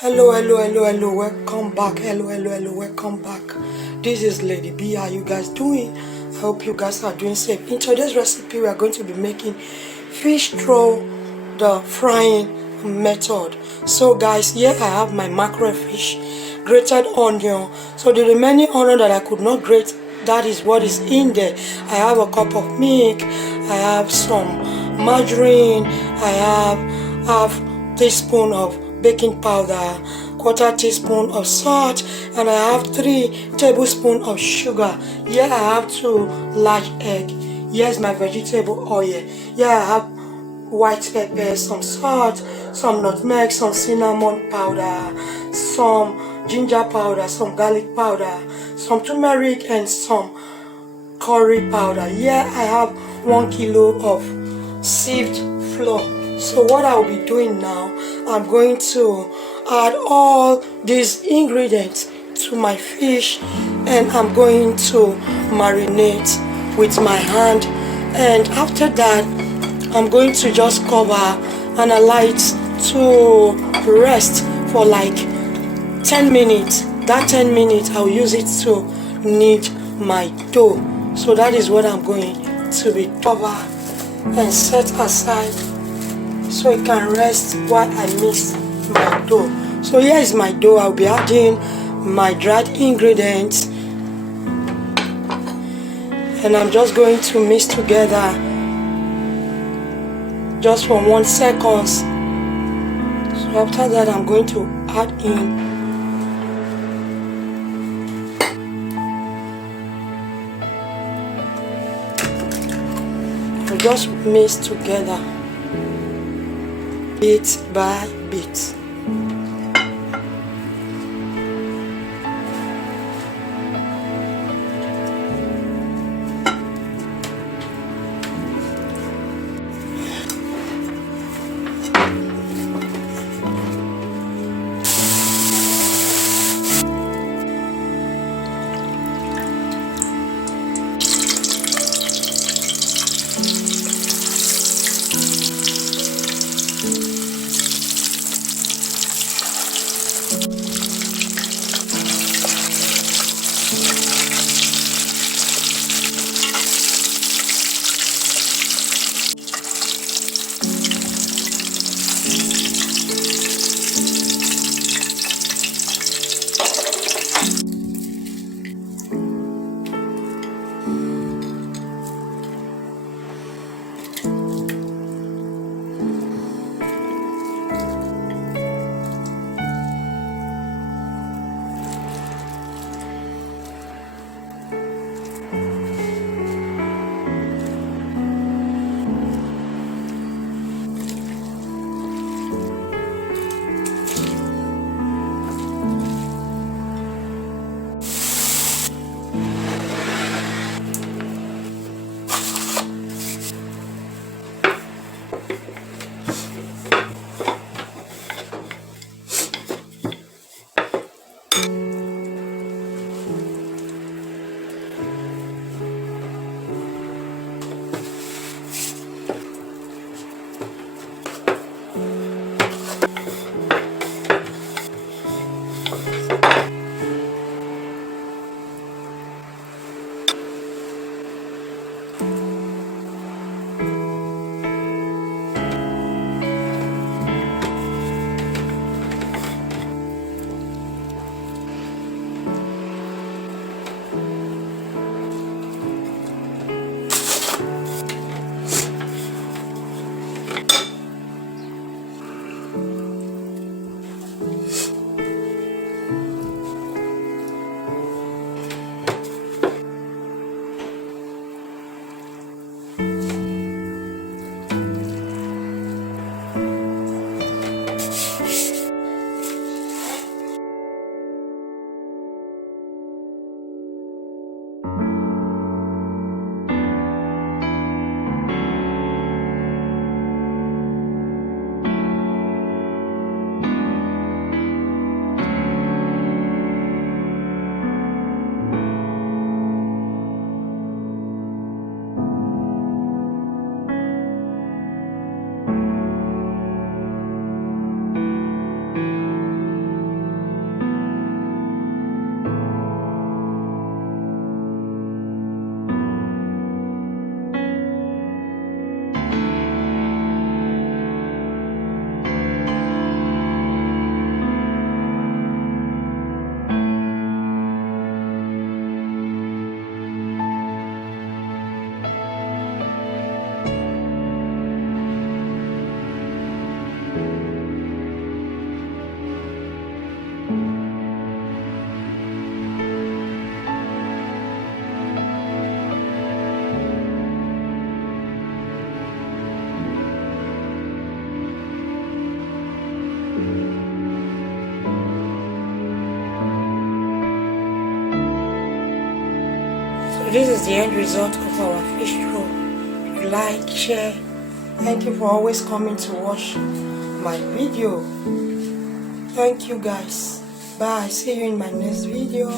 Hello, welcome back. Welcome back. This is Lady B. How you guys doing? I hope you guys are doing safe. In today's recipe, we are going to be making fish roll, the frying method. So guys, here I have my mackerel fish, grated onion. So the remaining onion that I could not grate, that is what is in there. I have a cup of milk, I have some margarine, I have half teaspoon of baking powder, quarter teaspoon of salt, and I have 3 tablespoons of sugar. Here I have 2 large egg. Here's my vegetable oil. Here I have white pepper, some salt, some nutmeg, some cinnamon powder, some ginger powder, some garlic powder, some turmeric, and some curry powder. Here I have 1 kilo of sieved flour. So what I will be doing now, I'm going to add all these ingredients to my fish, and I'm going to marinate with my hand, and after that I'm going to just cover and allow it to rest for like 10 minutes. That 10 minutes I'll use it to knead my dough. So that is what I'm going to be cover and set aside so it can rest while I mix my dough. So here is my dough. I'll be adding my dried ingredients, and I'm just going to mix together just for 1 second. So after that I'm going to add in and just mix together bit by bit. this is the end result of our fish roll. Like, share. Thank you for always coming to watch my video. Thank you guys. Bye. See you in my next video.